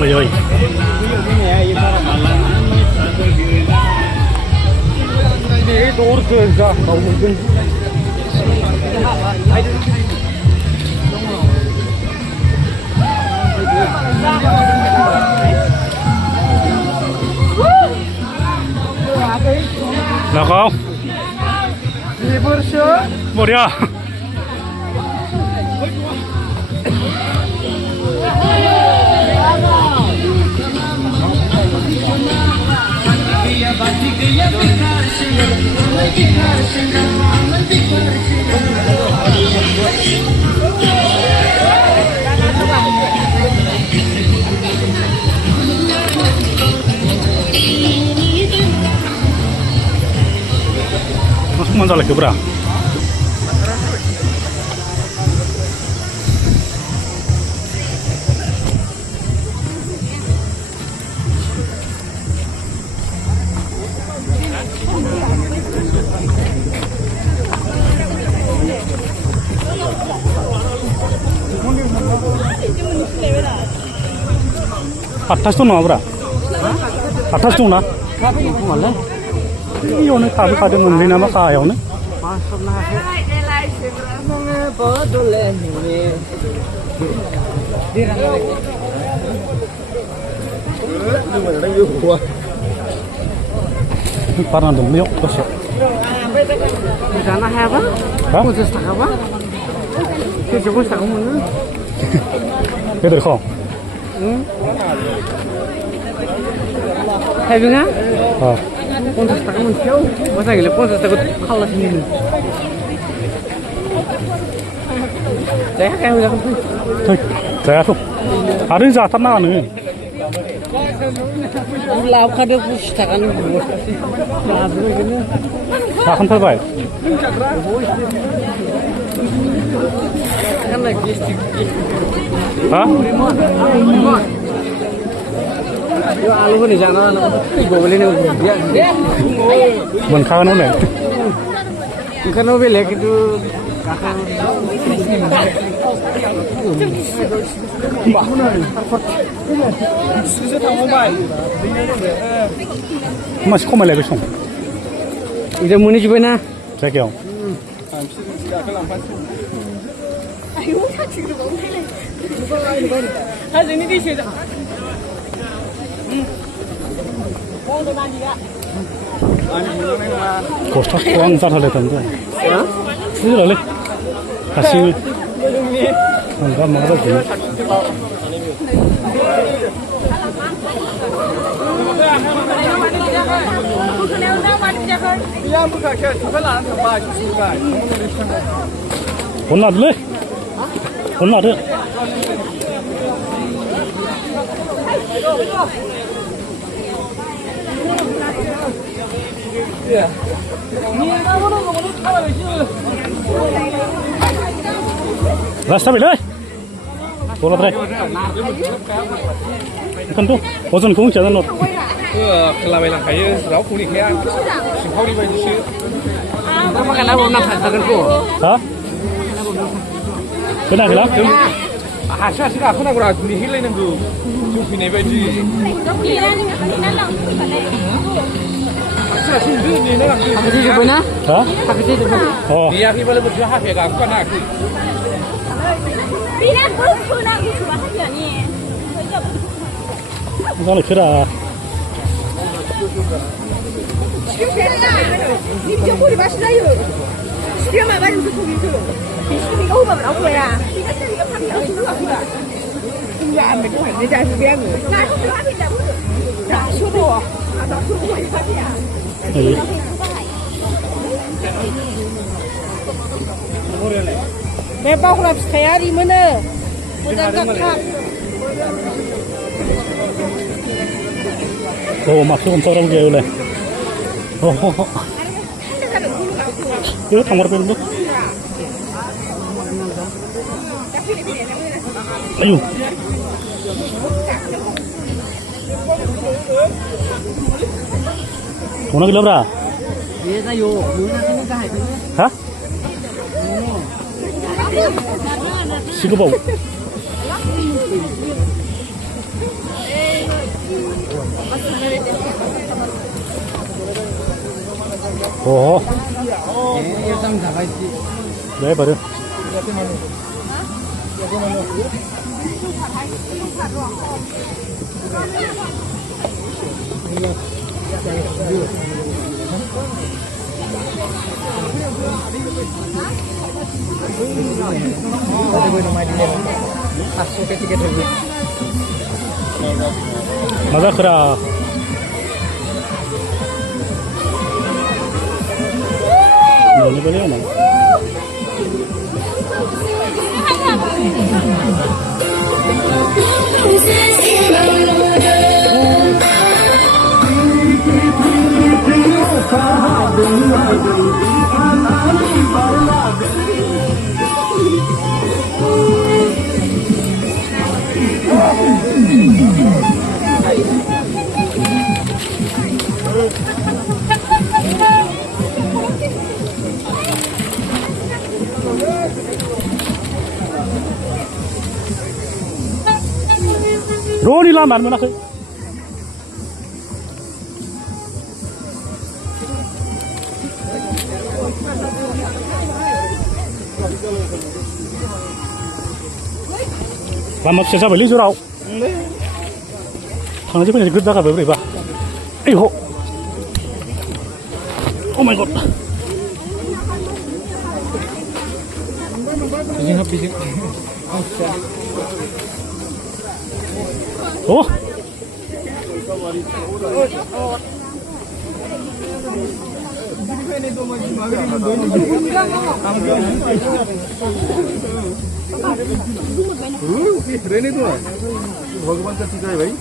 Ôi ơi. Nào không? Một đi à? Masuk mana lagi bro? Atas tu na bro? Atas tu na? Iya nih tapi kadang membeli nama kaya nih. Pernah dong yuk terus. Di sana apa? Khusus tak apa? Khusus tak mana? Betul kok. Heavy nggak? Ah. Khusus tak mana jauh? Masa gila khusus takut kalah sini. Saya kayak udah kan. Saya tuh. Ada yang jatuh mana nih? Lauk kada khusus tak kan? Akan terbaik. Kan lagi stick. Hah? Yo alu ni sana, ibu beli ni dia. Menkau nih. Bukan mobil ya gitu. Masih kau malah besok. Ida muni juga na. Saya kau. Kostas kuang zat ada tentu. Ini lagi. Kasih. Enggak mau ada gini. Pernah dulu? Pernah ada? Rasta bila? Bola try. Kan tu, oজন kung jalan lot. Kelawai lang kayo, raw kung ni kaya, singkaw di ba di siya? Apa kan aku nak katakan ko? Hah? Kenapa lah? Hasya sih aku nak kurang ni hilai nunggu, cuci ni baju. Hasya sih ni nak. Apa sih sebenarnya? Hah? Apa sih sebenarnya? Oh. Dia kita boleh berjuang hati aku kan aku. Bila buku nak buku apa dia ni? Kalau kira. Ni jauh di bawah saya. Dia mana baru tu itu. Ini kau apa berapa ya? Ini kan dia pakai apa sudah. Ini ambil tu ni dah sudah ni. Nah, tu apa dah buat? Dah sudah. Ada sudah apa ya? Memang harus saya di mana? Mudah tak. Oh, maksud untuk orang jauh le. Oh. Itu kamar pelu. Ayo. Mana gila bra? Dia dah yo, mana kena kahai tu? Hah? Siapa bau? 오, 일상 나가있지. 네, 버려. 맞아, 그래. boleh boleh emang. Roni lah mana ke? Lama siapa beli surau? Thằng chứ bây giờ cứ ra cả với bà. Ê hộ. Oh my god. Oh. रहने दो भगवान का टीका है भाई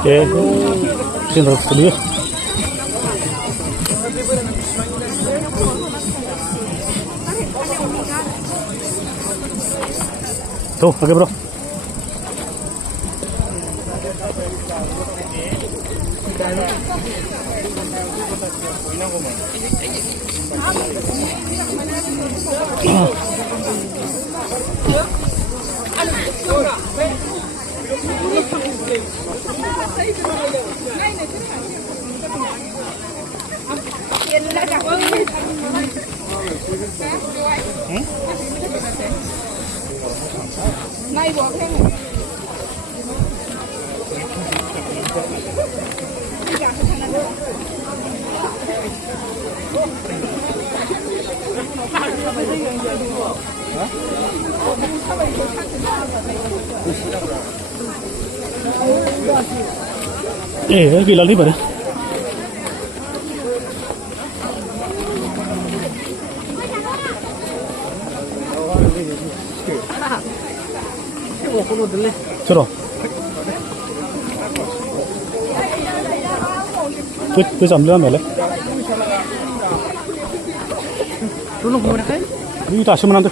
Oke, sini terus dulu. Tuh, oke bro. Này bỏ thêm này. Gila nih pada. Suruh. Tôi giảm lên rồi đấy. Tolong kemana kan? Ini tak semua nanti.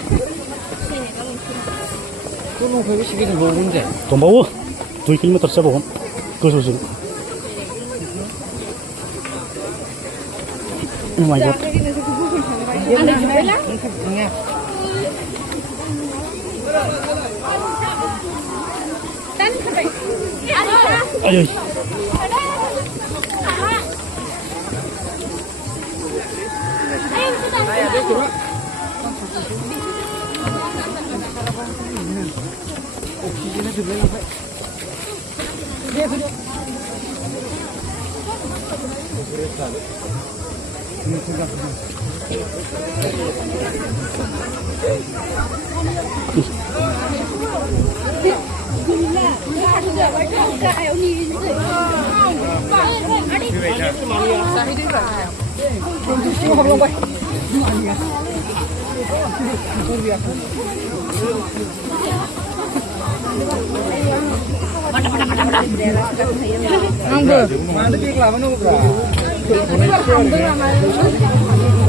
Tolong kau bisa kita bawa bunda. Tombawa 2 kilometer saya bawa. Terus. Oh my god. Ada jumlah? Enggak. Tan sampai. Ayo.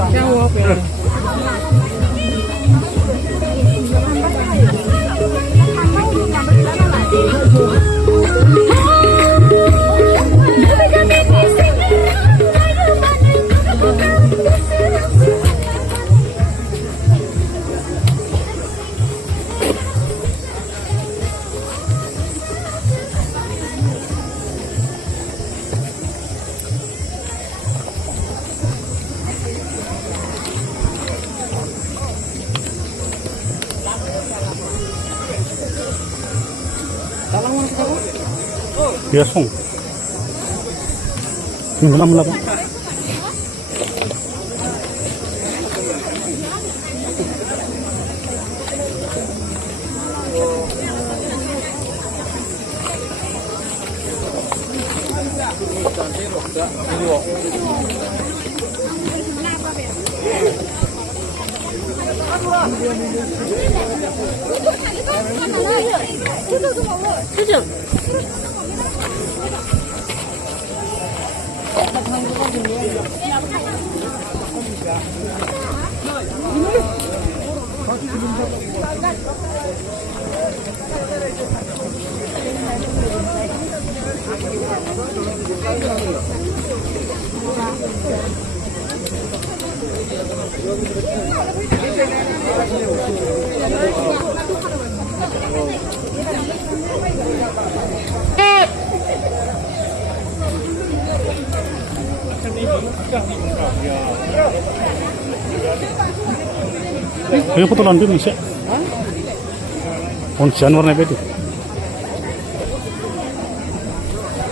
Jauh apa? Dia song. Ini mana Bang? Ini foto lanjut nih sih. On Januari nanti.